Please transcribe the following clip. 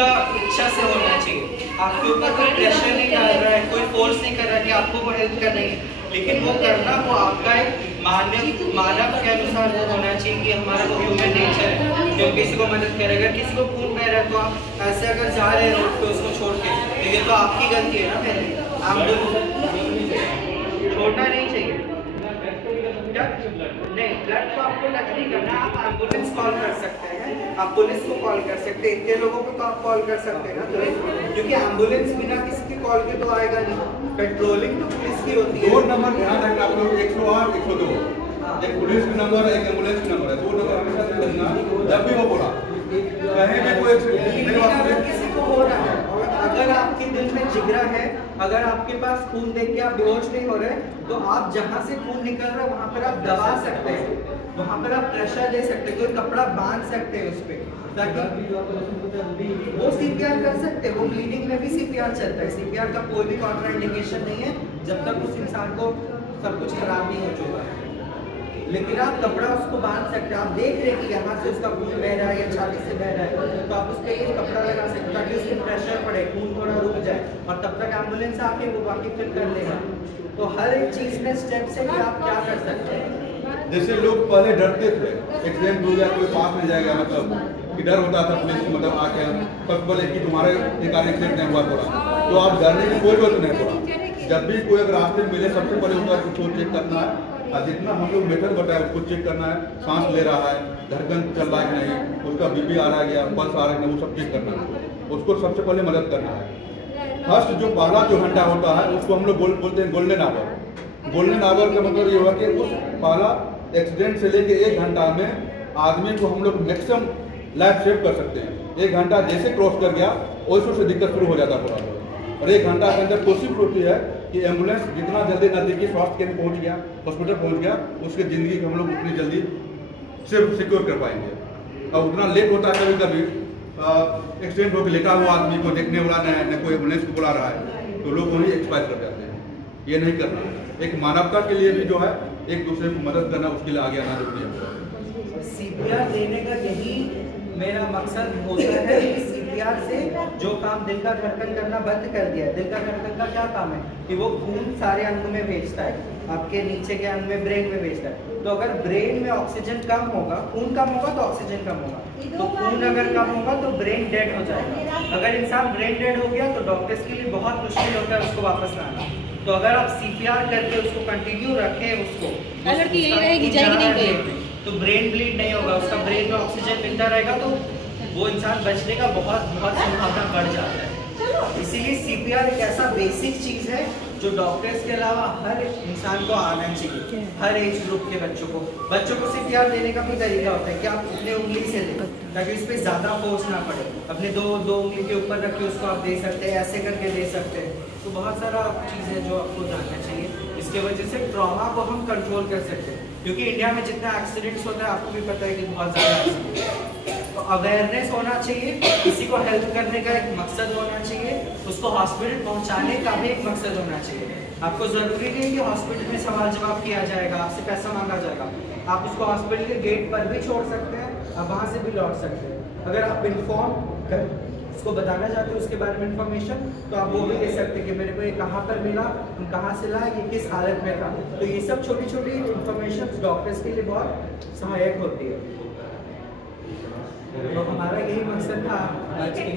आपका इच्छा से होना चाहिए। आपके ऊपर कोई प्रेशर नहीं डाल रहा है, कोई फोर्स नहीं कर रहा है कि आपको वो हेल्प करनी है, लेकिन वो करना वो आपका एक मानव के अनुसार वो होना चाहिए कि हमारा वो ह्यूमन नेचर है कि हम किसी को मदद करें। अगर किसी को खून बह रहा है तो आप ऐसे अगर जा रहे हैं रोड पे उसको छोड़ के, तो ये तो आपकी गलती है ना। पहले आप छोड़ना नहीं चाहिए। नहीं, ब्लड को आपको टच नहीं करना। आप एम्बुलेंस कॉल कर सकते हैं, आप पुलिस को कॉल कर सकते हैं, इतने लोगों को तो आप कॉल कर सकते हैं ना। तो क्योंकि एम्बुलेंस बिना किसी की कॉल के तो आएगा नहीं, पेट्रोलिंग तो पुलिस की होती है। 2 नंबर ध्यान रखना आप लोग, 108 102, एक पुलिस का नंबर है, एक एम्बुलेंस का नंबर है, 2 नंबर हमेशा ध्यान रखना। जब भी वो बोला कहीं भी कोई किसी को हो रहा है, अगर आपके दिल में जिगरा है, अगर आपके पास खून देख के आप बेहोश नहीं हो रहे, तो आप जहाँ से खून निकल रहा है वहाँ पर आप दबा सकते हैं, वहाँ पर आप प्रेशर दे सकते हैं, कोई कपड़ा बांध सकते हैं उस पर, ताकि वो सीपीआर कर सकते हैं। वो ब्लीडिंग में भी सीपीआर चलता है। सीपीआर का कोई भी कॉन्ट्राइंडिकेशन नहीं है जब तक उस इंसान को सब कुछ खराब नहीं हो चुका है। लेकिन आप कपड़ा उसको बांध सकते हैं। आप देख रहे हैं कि यहाँ से उसका खून बह रहा है या छाती से बह रहा है, तो आप उस पर ये कपड़ा लगा सकते हैं ताकि उसके प्रेशर पड़े, खून थोड़ा रुक जाए, और तब तक एम्बुलेंस आके वो बाकी फिर कर लेगा। तो हर एक चीज़ में स्टेप्स है कि आप क्या कर सकते हैं। जैसे लोग पहले डरते थे, एक्सीडेंट हो गया कोई पास में जाएगा, मतलब कि डर होता था पुलिस को, मतलब आके पर बोले कि तुम्हारे एक एक्सीडेंट नहीं हुआ थोड़ा, तो आप डरने की कोई जरूरत नहीं थोड़ा। जब भी कोई अगर रास्ते में मिले, सबसे पहले होता है उसको चेक करना है, और जितना हम लोग मेथड बताए उसको चेक करना है, सांस ले रहा है, धड़कन चल रहा है कि नहीं, उसका बीपी आ रहा है या पल्स आ रहा है कि नहीं, वो सब चेक करना है। उसको सबसे पहले मदद करना है। फर्स्ट जो पहला जो घंटा होता है उसको हम लोग बोलते हैं गोल्डन आवर। गोल्डन आवर का मतलब ये हुआ कि उस पहला एक्सीडेंट से लेके 1 घंटा में आदमी को हम लोग मैक्सिमम लाइफ सेव कर सकते हैं। 1 घंटा जैसे क्रॉस कर गया वैसे से दिक्कत शुरू हो जाता है पूरा। और 1 घंटा के अंदर कोशिश होती है कि एम्बुलेंस जितना जल्दी नजदीकी स्वास्थ्य केंद्र पहुंच गया, हॉस्पिटल पहुंच गया, उसकी ज़िंदगी को हम लोग उतनी जल्दी सिक्योर कर पाएंगे। और उतना लेट होता है कभी कभी, एक्सीडेंट होकर लेटा हुआ आदमी को देखने वाला नहीं, न कोई एम्बुलेंस को बुला रहा है, तो लोग वहीं एक्सपायर कर जाते हैं। ये नहीं करना। एक मानवता के लिए भी जो है एक दूसरे को मदद करना, उसके लिए आगे आना जरूरी है। सीपीआर देने का यही मेरा मकसद होता है कि सीपीआर से जो काम दिल का धड़कन करना बंद कर दिया है। दिल का धड़कन का क्या काम है कि वो खून सारे अंग में भेजता है, आपके नीचे के अंग में, ब्रेन में भेजता है। तो अगर ब्रेन में ऑक्सीजन कम होगा, खून कम होगा तो ऑक्सीजन कम होगा, तो खून अगर कम होगा तो ब्रेन डेड हो जाएगा। अगर इंसान ब्रेन डेड हो गया तो डॉक्टर्स के लिए बहुत मुश्किल होता है उसको वापस लाना। तो अगर आप सीपीआर करके उसको कंटिन्यू रखें, उसको अगर की यही रहेगी जाएगी नहीं गई तो ब्रेन ब्लीड नहीं होगा, उसका ब्रेन में ऑक्सीजन मिलता रहेगा, तो वो इंसान बचने का बहुत संभावना बढ़ जाता है। इसीलिए सीपीआर एक ऐसा बेसिक चीज़ है जो डॉक्टर्स के अलावा हर इंसान को आना चाहिए, हर एज ग्रुप के बच्चों को सीपीआर देने का भी तरीका होता है कि आप अपने उंगली से दें ताकि उस पर ज़्यादा फोर्स ना पड़े। अपने दो उंगली के ऊपर रख के उसको आप दे सकते हैं, ऐसे करके दे सकते हैं। तो बहुत सारा चीज़ है जो आपको जानना चाहिए। इसके वजह से ट्रॉमा को हम कंट्रोल कर सकते हैं, क्योंकि इंडिया में जितना एक्सीडेंट्स होता है आपको भी पता है कि बहुत ज़्यादा एक्सीडेंट। तो अवेयरनेस होना चाहिए, किसी को हेल्प करने का एक मकसद होना चाहिए, उसको हॉस्पिटल पहुंचाने का भी एक मकसद होना चाहिए। आपको ज़रूरी नहीं कि हॉस्पिटल में सवाल जवाब किया जाएगा, आपसे पैसा मांगा जाएगा। आप उसको हॉस्पिटल के गेट पर भी छोड़ सकते हैं, आप वहाँ से भी लौट सकते हैं। अगर आप इन्फॉर्म कर उसको बताना चाहते हो उसके बारे में इन्फॉर्मेशन, तो आप वो भी दे सकते हैं कि मेरे को ये कहाँ पर मिला, हम कहाँ से लाए, ये किस हालत में था। तो ये सब छोटी छोटी इन्फॉर्मेशन डॉक्टर्स के लिए बहुत सहायक होती है। तो हमारा यही मकसद था आज की